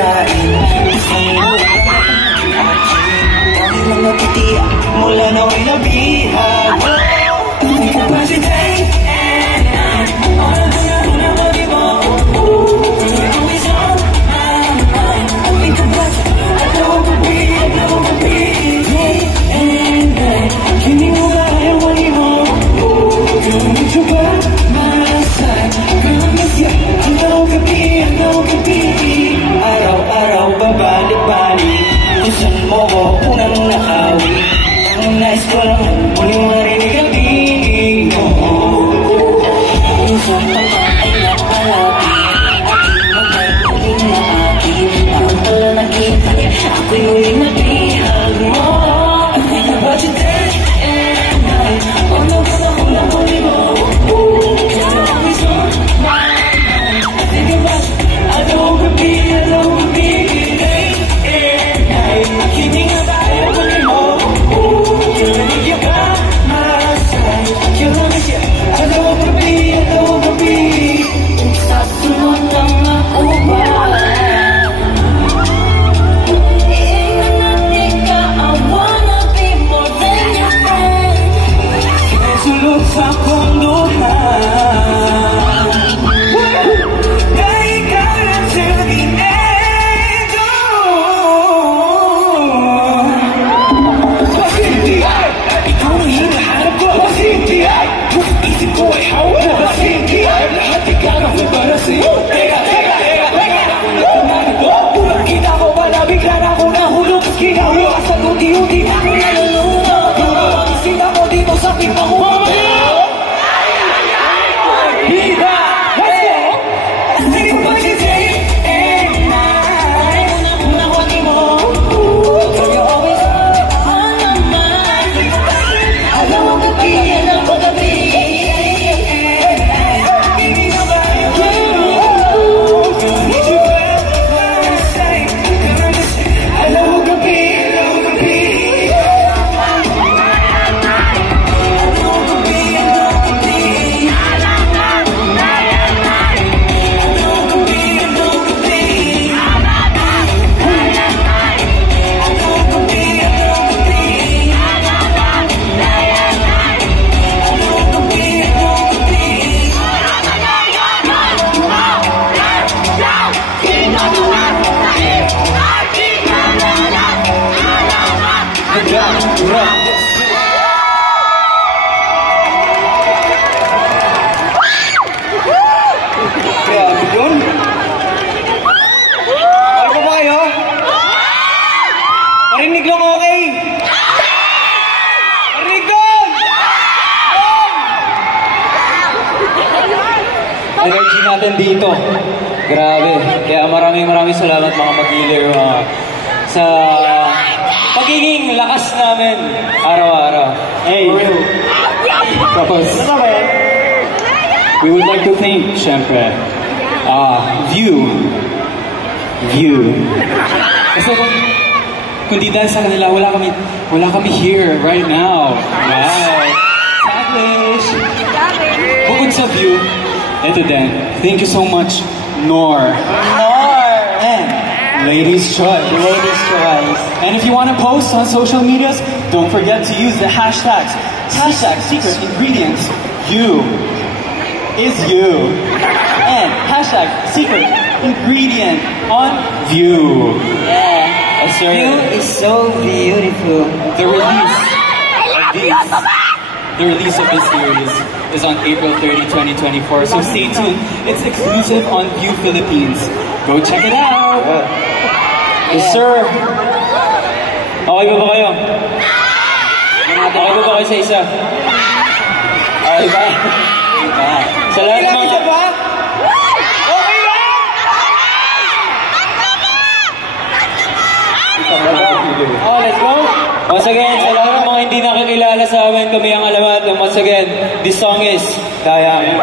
mayayain. Isang lugar dahil lang natitiyak mula na ako'y nabihag. Hindi ka ba si day and night? Para doon na body mo. You're always on my mind. Hindi ka ba si I don't be day and night. Hindi mo ba ayaw wali mo? Girl, need you by my side. Girl, miss you. Hanggang gabi. Araw-araw babalik-balik. Minsan mo ko unang nakawi. Ang nais ko lang muling marinig ang tinig mo. Minsan pa ay nakalapit. Aking magkakaling na akin. Ako pala nakita, ako'y muling nabihag mo. I think about you day and night. Oh no, kulang ko ni mo. You're always on my mind. I think about you, I don't repeat day and night. Hindi nga tayo ko ni mo. You're need you by my side. You're always here. I don't repeat. Sasunod lang ako ba? Sa kondohan dahil ka lang sa ginagawa. Bakit hindi ay ikaw ang hinahanap ko? Bakit hindi ay isip ko ay hawak na? Bakit hindi ay lahat ikaw ay para sa'yo? Teka pulang kita ko pala bigla na ako nahulog. Ginawa sa unti-unti na ako nalulunod. Magising ako dito sa aking panguha. Narinig lang okay? Narinig doon! Energy natin dito. Grabe. Kaya maraming salamat mga mag-ilaw sa pagiging lakas namin araw-araw. Hey! Tapos, we would like to thank, syempre, View. Kasi kung di dahil sa kanila, wala kami here right now. Right. English. Bukod sa View, ito din. Thank you so much, Nor. And Ladies' Choice. And if you want to post on social medias, don't forget to use the hashtags. Hashtag secret ingredients. You is you. And hashtag secret ingredient on View. Yeah. View is so beautiful. The release of this series is on April 30, 2024. So stay tuned. It's exclusive on View Philippines. Go check it out. Yes, sir. Okay ba kayo? Okay ba kayo sa isa? Okay ba? Sa lahat ng mga... Oh, let's go! Once again, sa lahat ng mga hindi nakikilala sa amin, kami ang alamat. And once again, this song is Daya.